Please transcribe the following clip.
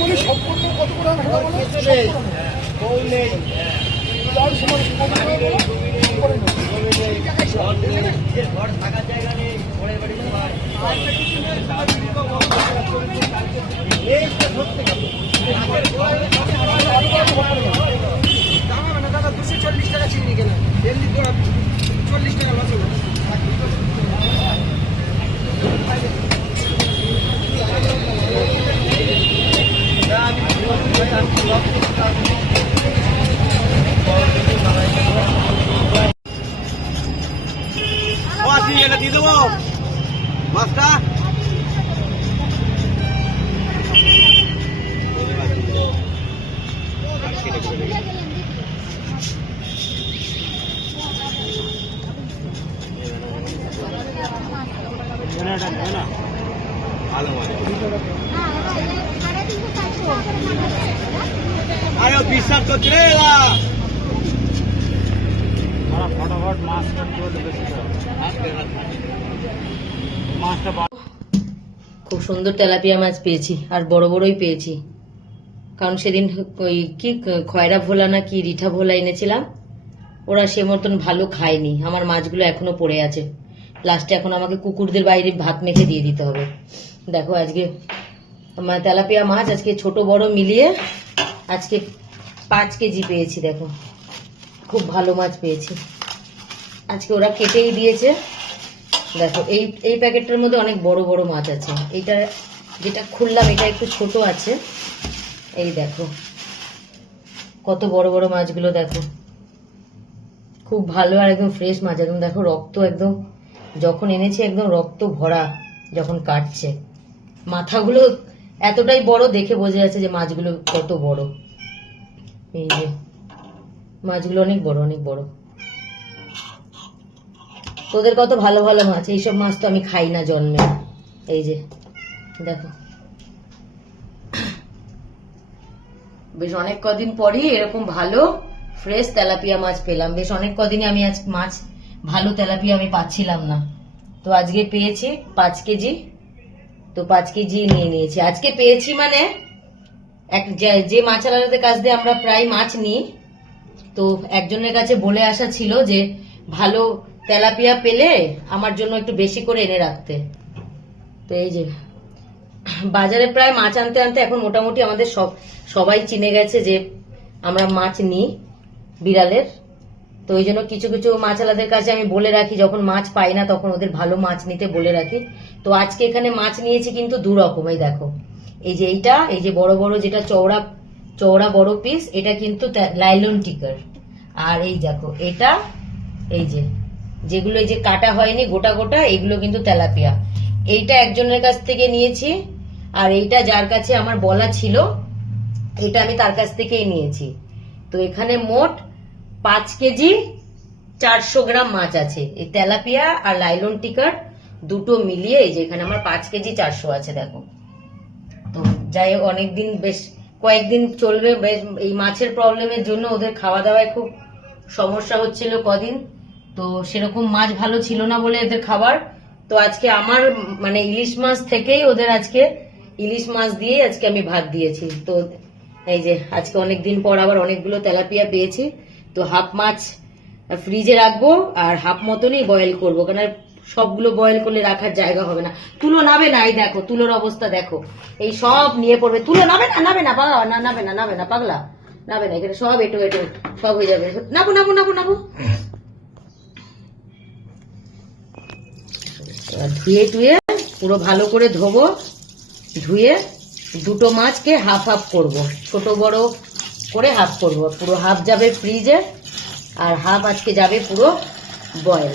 বলি সম্পূর্ণ কত করে আমরা তার সময় থাকার জায়গা নেই দাদা 240 টাকা চিনি কেনা এমনি 40 টাকা লস হবে দিয়ে দেবো মাছটা ভালো বিশ্বাস করছে রে ফটাফট মাছটা খুব সুন্দর তেলাপিয়া মাছ পেয়েছি আর বড় বড়ই পেয়েছি কারণ সেদিন ওই কি খয়রা ভোলা না কি রিঠা ভোলা এনেছিলাম ওরা সে মতন ভালো খায়নি আমার মাছগুলো এখনো পড়ে আছে লাস্টে এখন আমাকে কুকুরদের বাইরে ভাত মেখে দিয়ে দিতে হবে দেখো আজকে তেলাপিয়া মাছ আজকে ছোট বড় মিলিয়ে আজকে 5 কেজি পেয়েছি দেখো খুব ভালো মাছ পেয়েছি আজকে ওরা কেটেই দিয়েছে দেখো এই প্যাকেটটার মধ্যে অনেক বড় বড় মাছ আছে এইটা যেটা খুললাম এটা একটু ছোট আছে এই দেখো কত বড় বড় মাছগুলো দেখো খুব ভালো আর একদম ফ্রেশ মাছ একদম দেখো রক্ত একদম যখন এনেছি একদম রক্ত ভরা যখন কাটছে মাথাগুলো এতটাই বড় দেখে বোঝা যাচ্ছে যে মাছগুলো কত বড় এই যে মাছগুলো অনেক বড় অনেক বড় তোদের কত ভালো ভালো মাছ এইসব মাছ তো আমি খাই না জন্মে এই যে দেখো বেশ অনেক কদিন পরই এরকম ভালো ফ্রেশ তেলাপিয়া মাছ পেলাম বেশ অনেক কদিনে আমি আজ মাছ ভালো তেলাপিয়া আমি পাচ্ছিলাম না তো আজকে পেয়েছি 5 কেজি তো 5 কেজি নিয়ে নিয়েছি আজকে পেয়েছি মানে যে মাছওয়ালাদের কাছ দিয়ে আমরা প্রায় মাছ নিই তো একজনের কাছে বলে আসা ছিল যে ভালো তেলাপিয়া পেলে আমার জন্য একটু বেশি করে এনে রাখতে তো এই যে বাজারে প্রায় মাছ আনতে আনতে এখন মোটামুটি আমাদের সবাই চিনে গেছে যে আমরা মাছ নিই বিড়ালের তো ওই জন্য কিছু কিছু মাছওয়ালাদের কাছে আমি বলে রাখি যখন মাছ পাই না তখন ওদের ভালো মাছ নিতে বলে রাখি তো আজকে এখানে মাছ নিয়েছি কিন্তু 2 রকম এই দেখো এই যে এইটা এই যে বড় বড় যেটা চওড়া বড় পিস এটা কিন্তু লাইলন টিকার আর এই দেখো এটা এই যে যেগুলো এই যে কাটা হয়নি গোটা গোটা এগুলো কিন্তু তেলাপিয়া এইটা একজনের কাছ থেকে নিয়েছি আর এইটা যার কাছে আমার বলা ছিল এটা আমি তার কাছ থেকেই নিয়েছি তো এখানে মোট 5 কেজি 400 গ্রাম মাছ আছে এই তেলাপিয়া আর লাইলন টিকার দুটো মিলিয়ে এই যে এখানে আমার 5 কেজি 400 আছে দেখো তো যাই হোক অনেকদিন বেশ কয়েকদিন চলবে এই মাছের প্রবলেমের জন্য ওদের খাওয়া দাওয়ায় খুব সমস্যা হচ্ছিল কদিন তো সেরকম মাছ ভালো ছিল না বলে এদের খাবার তো আজকে আমার মানে ইলিশ মাছ থেকেই ওদের আজকে ইলিশ মাছ দিয়ে আজকে আমি ভাত দিয়েছি তো এই যে আজকে অনেকদিন পর আবার অনেকগুলো তেলাপিয়া পেয়েছি তো হাফ মাছ ফ্রিজে রাখবো আর হাফ মতনই বয়েল করবো কারণ সবগুলো বয়েল করলে রাখার জায়গা হবে না তুলো নাবে না এই দেখো তুলোর অবস্থা দেখো এই সব নিয়ে পড়বে তুলো নাবে না পাগলা নাবে না পাগলা নাবে না এখানে সব এটো সব হয়ে যাবে নাবো ধুয়ে টুয়ে পুরো ভালো করে ধোবো ধুয়ে দুটো মাছকে হাফ করবো ছোট বড় করে হাফ করবো পুরো হাফ যাবে ফ্রিজে আর হাফ আজকে যাবে পুরো বয়েল